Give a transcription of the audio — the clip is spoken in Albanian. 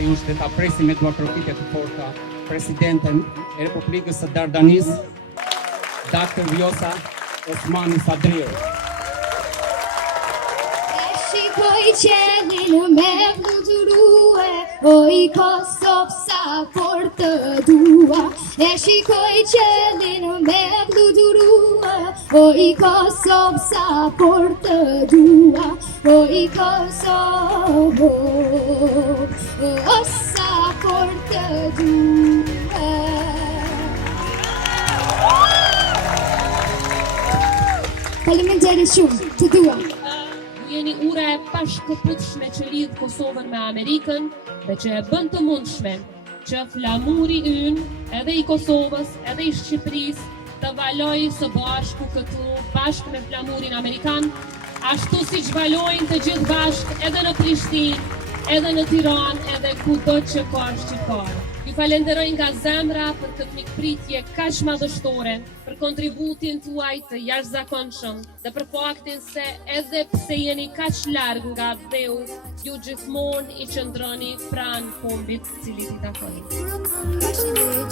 ishte ta presim me demokratike të forta presidenten e Republikës së Dardanis, Dr. Vjosa Osmani Sadriu. Shikoj qelin me fluturue, oj Kosovë sa por të dua. E shikoj qelin me fluturue, oj Kosovë sa por të dua. Oj Kosovë, o sa por të dua. Faleminderit shumë, të dua. Jeni ura e pashkëputshme që lidh Kosovën me Amerikën dhe që e bën të mundshme që flamuri ynë, edhe i Kosovës, edhe i Shqipërisë, të valojë së bashku këtu, bashkë me flamurin Amerikan, ashtu si që valojnë të gjithë bashkë edhe në Prishtinë, edhe në Tiranë, edhe kudo që ka shqiptarë. Ju falenderoj nga zemra për këtë mikpritje kaq madhështore, për kontributin tuaj të jashtëzakonshëm dhe për faktin se edhe pse jeni kaq larg nga dheu, ju gjithmonë i qëndroni pranë kombit cili t'i takoni.